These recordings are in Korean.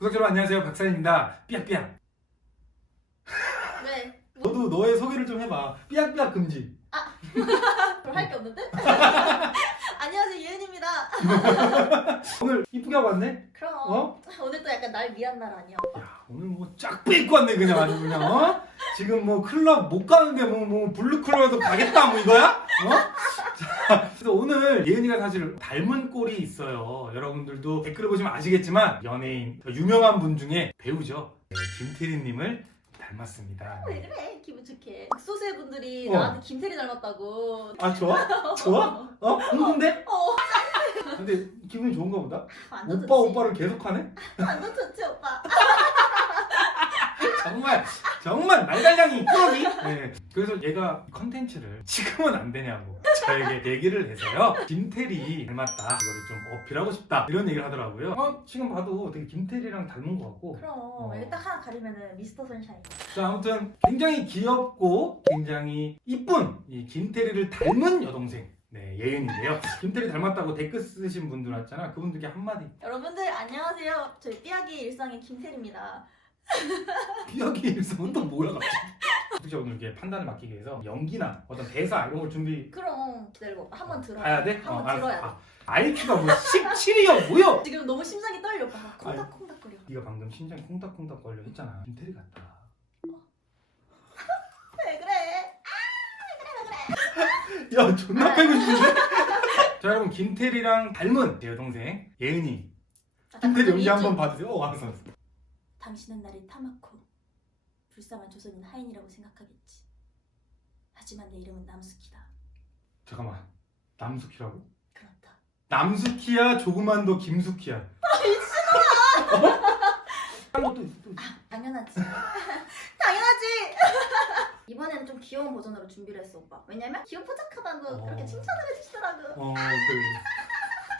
구독자 여러분 안녕하세요 박사입니다 삐약삐약 네. 너도 너의 소개를 좀 해봐 삐약삐약 금지 그럼 할게 없는데? 안녕하세요 예은입니다. 오늘 이쁘게 하고 왔네 그럼 어? 오늘 또 약간 날 위한 날 아니야? 야 오늘 뭐쫙 빼입고 왔네 그냥 아주 그냥 어? 지금 뭐 클럽 못 가는데 뭐, 뭐 블루 클럽에도 가겠다 뭐 이거야? 어? 자, 그래서 오늘 예은이가 사실 닮은 꼴이 있어요 여러분들도 댓글을 보시면 아시겠지만 연예인 유명한 분 중에 배우죠 네, 김태리님을 닮았습니다 왜 그래? 기분 좋게. 극소수의 분들이 어. 나한테 김태리 닮았다고. 아 좋아? 좋아? 어? 궁금데? 어. 근데 기분이 좋은가 보다 완전 오빠 좋지. 오빠를 계속 하네? 완전 좋지 오빠. 정말 정말 말갈량이 꾸러기 네. 그래서 얘가 컨텐츠를 지금은 안 되냐고 저에게 얘기를 해서요. 김태리 닮았다. 이거를 좀 어필하고 싶다. 이런 얘기를 하더라고요. 어, 지금 봐도 되게 김태리랑 닮은 것 같고. 그럼. 어. 여기 딱 하나 가리면은 미스터 선샤인. 자 아무튼 굉장히 귀엽고 굉장히 이쁜 이 김태리를 닮은 여동생. 네 예은인데요. 김태리 닮았다고 댓글 쓰신 분들 왔잖아. 그분들께 한마디. 여러분들 안녕하세요. 저희 삐약이 일상의 김태리입니다. 기억이 일성은 또 뭐야 갑자기 혹시 오늘 이렇게 판단을 맡기기 위해서 연기나 어떤 대사 이런 걸 준비 그럼 기다리고 오빠 한번 들어. 봐야 돼? 한번 알았어. 들어야 돼. 아, IQ가 뭐 17이야 뭐야? 지금 너무 심장이 떨려. 막 콩닥콩닥거려. 네가 방금 심장 콩닥콩닥 걸려 했잖아 김태리 같다 왜 그래? 야 존나 패고 싶은데? 자 여러분 김태리랑 닮은 제 여동생 예은이 아, 김태리 딱 연기. 한번 봐주세요 어 알았어 알았어 당신은 나를 타맣고 불쌍한 조선인 하인이라고 생각하겠지. 하지만 내 이름은 남숙이다. 잠깐만 남숙희라고? 그렇다. 남숙희야 조그만 더 김숙희야 한 것도 있어 또 있어. 당연하지. 당연하지. 이번에는 좀 귀여운 버전으로 준비를 했어 오빠. 왜냐면 귀여 포착하다고 어. 그렇게 칭찬을 해주시더라고. 어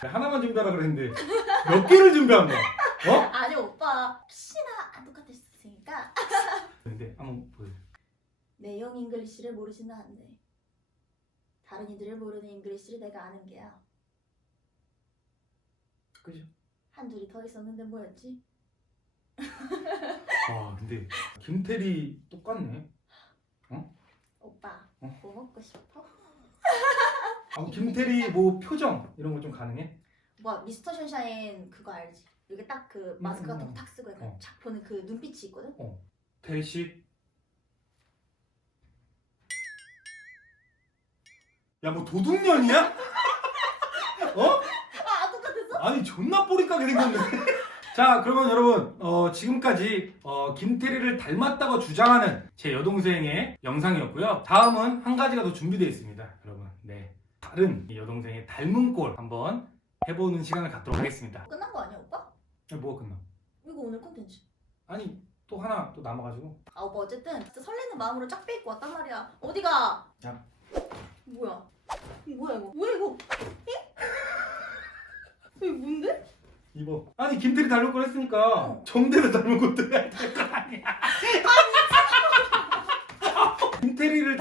그래 하나만 준비하라 그랬는데 몇 개를 준비한 거야? 어? 아니 오빠 근데 한번 보여줘. 내용 잉글리쉬를 모르지는 않네. 다른 이들을 모르는 잉글리쉬를 내가 아는 게야. 그죠? 한 줄이 더 있었는데 뭐였지? 아 근데 김태리 똑같네. 어? 오빠, 어? 뭐 먹고 싶어? 아 김태리 뭐 표정 이런 거 좀 가능해? 뭐 미스터 션샤인 그거 알지? 여기 딱그 마스크 같은 거 탁 쓰고 약간 어. 착 보는 그 눈빛이 있거든? 어. 80 야 뭐 도둑년이야? 어? 아 똑같았어? 아니 존나 뽀리까게 생겼네 자 그러면 여러분 어, 지금까지 어, 김태리를 닮았다고 주장하는 제 여동생의 영상이었고요 다음은 한 가지가 더 준비되어 있습니다 여러분 네 다른 여동생의 닮은 꼴 한번 해보는 시간을 갖도록 하겠습니다 끝난 거 아니야 오빠? 야, 뭐가 끝나? 이거 오늘 콘텐츠 아니 또 하나 또 남아가지고 아 오빠 어쨌든 진짜 설레는 마음으로 쫙 빼입고 왔단 말이야 어디가? 야. 뭐야? 이거 뭐야 이거? 뭐야 이거? 에? 이거 뭔데? 이거 아니 김태리 닮은 걸 했으니까 어. 정대를 닮은 것도 해야 될거 아니야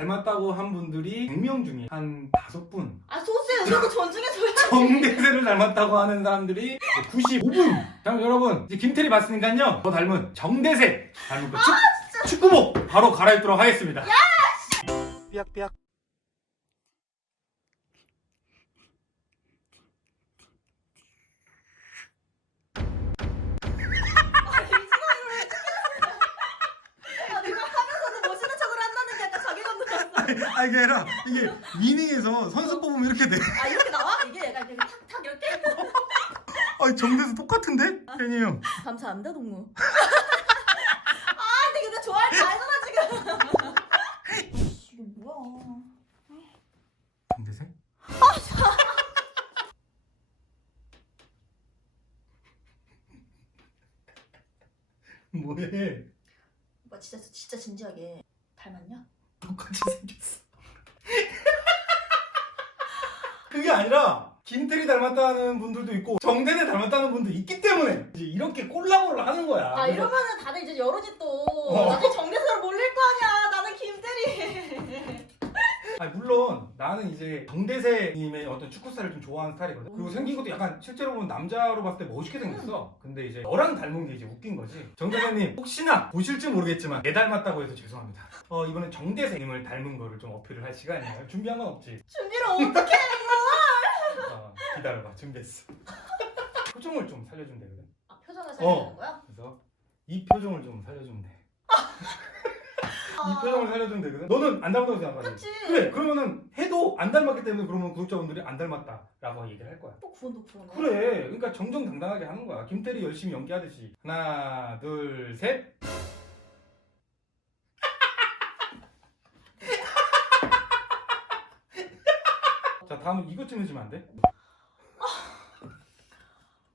닮았다고 한 분들이 100명 중에 한 다섯 분. 아 소수의 의견도 존중해줘야 정대세를 닮았다고 하는 사람들이 95분. 자 그럼 여러분 이제 김태리 봤으니까요. 더 닮은 정대세. 닮은 거. 축, 축구복 바로 갈아입도록 하겠습니다. 삐약삐약 아 내가 하면서도 멋있는 척을 한다는 게 약간 자괴감 들었어 아 이게 아니라 이게 미닝에서 선수 뽑으면 이렇게 돼 아 이렇게 나와? 이게 약간 이렇게 탁탁 이렇게? 아 정대세 똑같은데? 괜히 형 감사합니다 동무 아 되게 내 좋아할 줄 알잖아 지금 이게 뭐야 정대세? 뭐해? 오빠 진짜 진짜 진지하게 닮았냐? 똑같이 생겼어. 그게 아니라 김태리 닮았다는 분들도 있고 정대대 닮았다는 분도 있기 때문에 이제 이렇게 콜라보를 하는 거야. 아 그래서 이러면은 다들 이제 여론이 또 어. 나중에 정대수로 몰릴 거 아니야 김대리 아니, 물론 나는 이제 정대세님의 어떤 축구스타를 좀 좋아하는 스타일이거든. 그리고 음. 생긴 것도 약간 실제로 보면 남자로 봤을 때 멋있게 생겼어. 근데 이제 너랑 닮은 게 이제 웃긴 거지. 정대세님 혹시나 보실지 모르겠지만 내 닮았다고 해서 죄송합니다. 어 이번엔 정대세님을 닮은 거를 좀 어필을 할 시간이에요. 준비한 건 없지. 준비를 어떻게 어, 기다려봐 준비했어. 표정을 좀 살려주면 되거든. 아, 표정을 어. 살리는 거야? 그래서 이 표정을 좀 살려주면 돼. 이 표정을 살려주면 되거든. 너는 안 닮았다고 생각하지? 아. 그치 그래 그러면은 해도 안 닮았기 때문에 그러면 구독자분들이 안 닮았다라고 얘기를 할 거야. 또또 그러네 그래 그러니까 정정당당하게 하는 거야. 김태리 열심히 연기하듯이 하나 둘 셋. 자 다음은 이것 좀 해주면 안 돼?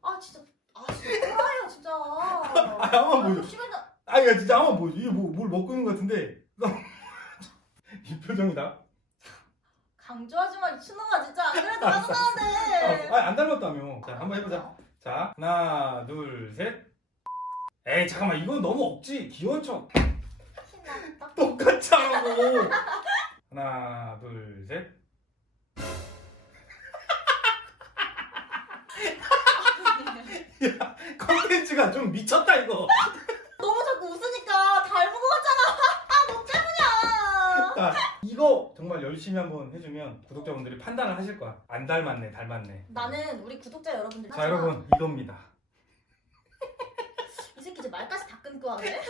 아 진짜 아 진짜 뭐예요 진짜 아 한번 보여줘. 심했나 아니 야 진짜 한번 보여줘. 이게 뭐, 뭘 먹고 있는 것 같은데 이 표정이다. 강조하지 마 미친놈아 진짜 안 그래도 알았어, 아, 안 닮았다며. 자 한번 해보자. 자 하나 둘 셋. 에이 잠깐만 이건 너무 억지 귀여운 척 신났다 똑같이 하라고. 하나 둘 셋. 컨텐츠가 좀 미쳤다 이거. 너무 자꾸 웃으니까 닮은 거 같잖아 아너 자, 이거 정말 열심히 한번 해주면 구독자분들이 판단을 하실 거야. 안 닮았네, 닮았네. 나는 우리 구독자 여러분들 자, 여러분 이겁니다. 이 새끼 이제 말까지 다 끊고 하네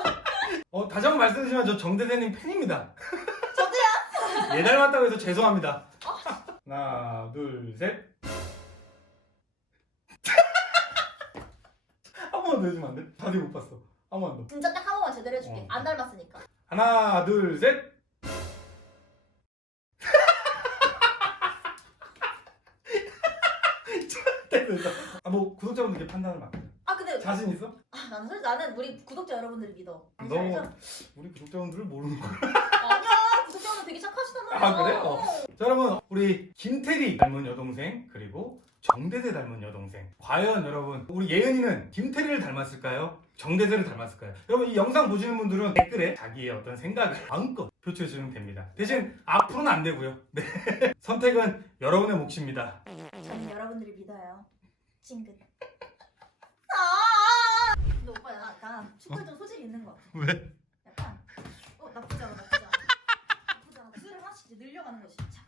어, 다시 한번 말씀드리지만 저 정대세님 팬입니다. 저도야 얘 닮았다고 해서 죄송합니다. 하나, 둘, 셋. 한번더 해주면 안 돼? 다들 못 봤어. 한번 더. 진짜 딱 한 번만 제대로 해줄게 어. 안 닮았으니까 하나, 둘, 셋. 됐어. 아, 뭐 구독자분들께 판단을 맡겨. 아 근데 자신 있어? 아, 나는 솔직히 나는 우리 구독자 여러분들 믿어 알죠? 너 알죠? 우리 구독자분들을 모르는 거야. 아니야 구독자분들 되게 착하시잖아요 아, 그래? 어. 자, 여러분 우리 김태리 닮은 여동생 그리고 정대세 닮은 여동생. 과연 여러분 우리 예은이는 김태리를 닮았을까요? 정대세를 닮았을까요? 여러분 이 영상 보시는 분들은 댓글에 자기의 어떤 생각을 마음껏 표출해 주시면 됩니다. 대신 앞으로는 안 되고요. 네. 선택은 여러분의 몫입니다. 저는 여러분들을 믿어요 찡긋 아 근데 오빠 약간 축구에 좀 소질이 있는 거 같아 왜? 약간 어 나쁘지 않아 나쁘지 않아 나쁘지 않아 수를 하나씩 이제 늘려가는 거지 자, 자.